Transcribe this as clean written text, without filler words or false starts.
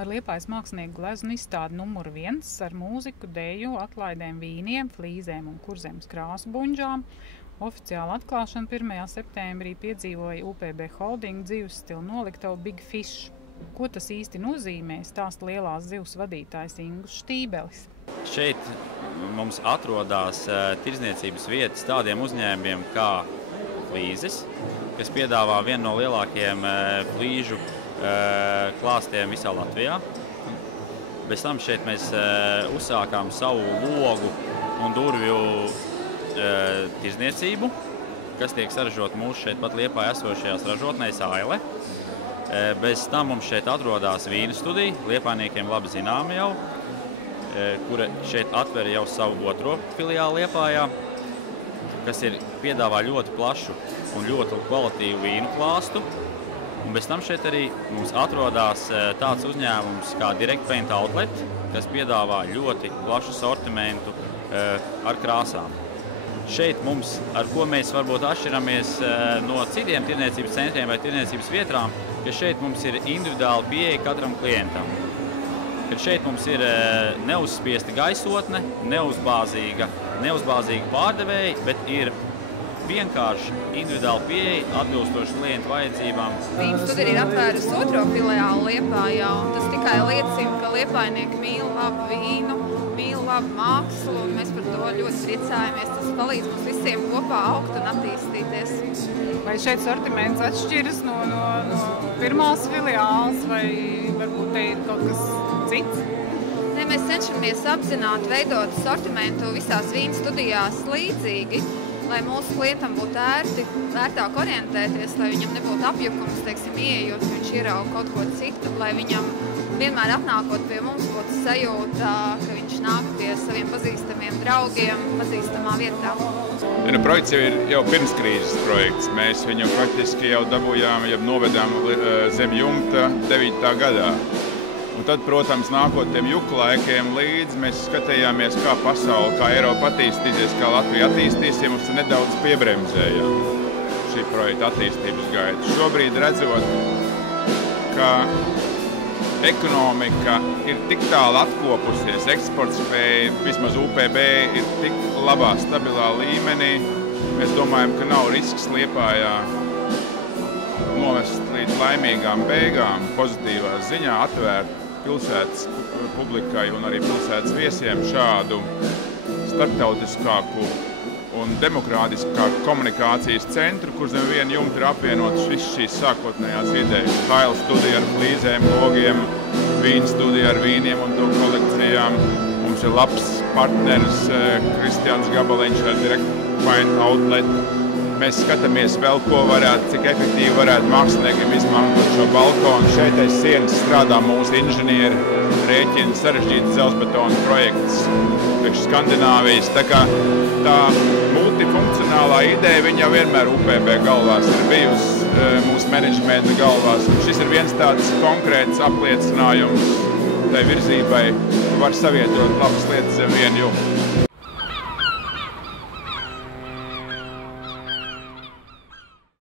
ar Liepājas mākslinieku gleznu izstādi numur 1 ar mūziku, deju, atlaidēm, vīniem, flīzēm un kurzemes krāsu buņģām. Oficiāla atklāšana 1. septembrī piedzīvoja UPB Holding dzīves stila noliktavu Big Fish. Ko tas īsti nozīmē, stāsta lielās zivs vadītājs Ingus Štībelis. Šeit mums atrodas tirdzniecības vietas tādiem uzņēmumiem kā Flīzes, kas piedāvā vienu no lielākajiem flīžu klāstiem visā Latvijā. Bez tam šeit mēs uzsākām savu logu un durvju tirdzniecību, kas tiek saražot mūsu šeit pat Liepājā esošajās ražotnēs Aile. Bez tam mums šeit atrodas vīnu studija, liepājniekiem labi zinām jau, kura šeit atver jau savu otro filiāli Liepājā, kas piedāvā ļoti plašu un ļoti kvalitīvu vīnu klāstu. Un bez tam šeit arī mums atrodas tāds uzņēmums kā Direct Paint Outlet, kas piedāvā ļoti plašu sortimentu ar krāsām. Šeit mums, ar ko mēs varbūt atšķiramies no citiem tirdzniecības centriem vai tirdzniecības vietām, ka šeit mums ir individuāla pieeja katram klientam. Kad šeit mums ir neuzspiesta gaisotne, neuzbāzīga pārdevēja, bet ir vienkārši individuāli pieeja atbilstoši klientu vajadzībām. Vīnu studija ir atvērusi otro filiāli Liepājā, un tas tikai liecina, ka liepājnieki mīl labu vīnu, mīl labu mākslu, un mēs par to ļoti priecājamies. Tas palīdz mums visiem kopā augt un attīstīties. Vai šeit sortiments atšķiras no pirmās filiāles, vai varbūt te ir kaut kas cits? Ne, mēs cenšamies apzināti veidot sortimentu visās vīnu studijās līdzīgi, lai mūsu klientam būtu ērtāk orientēties, lai viņam nebūtu apjukums, teiksim, ieejot, viņš ierauga kaut ko citu, lai viņam vienmēr atnākot pie mums būtu sajūta, ka viņš nāk pie saviem pazīstamiem draugiem, pazīstamā vietā. Projekts jau pirms krīzes projekts. Mēs viņu praktiski jau dabūjām, jau novedām zem jumta 9. gadā. Un tad, protams, nākot tiem juku laikiem līdzi, mēs skatījāmies, kā pasaule, kā Eiropa attīstīsies, kā Latvija attīstīsies, un nedaudz piebremzējām šī projekta attīstības gaitu. Šobrīd redzot, ka ekonomika ir tik tālu atkopusies, eksportspēja, vismaz UPB, ir tik labā, stabilā līmenī, mēs domājam, ka nav risks Liepājā novest līdz laimīgām beigām, pozitīvā ziņā atvērt pilsētas publikai un arī pilsētas viesiem šādu starptautiskāku un demokrātiskāku komunikācijas centru, kur zem viena jumta ir apvienotas visas šīs sākotnējās idejas. Haila studija ar flīzēm, logiem, vīnu studija ar vīniem un to kolekcijām. Mums ir labs partneris Kristians Gabaliņš ar Direct Paint Outlet. Mēs skatāmies vēl, cik efektīvi varētu māksliniekiem izmantot šo balkonu. Šeit aiz sienas strādā mūsu inženieri, rēķina sarežģīts dzelzbetona projekts priekš Skandināvijas. Tā kā tā multifunkcionālā ideja, viņa jau vienmēr UPB galvās ir bijusi, mūsu menedžmenta galvās. Šis ir viens tāds konkrēts apliecinājums tai virzībai, var savietot labas lietas zem vienu jumtu.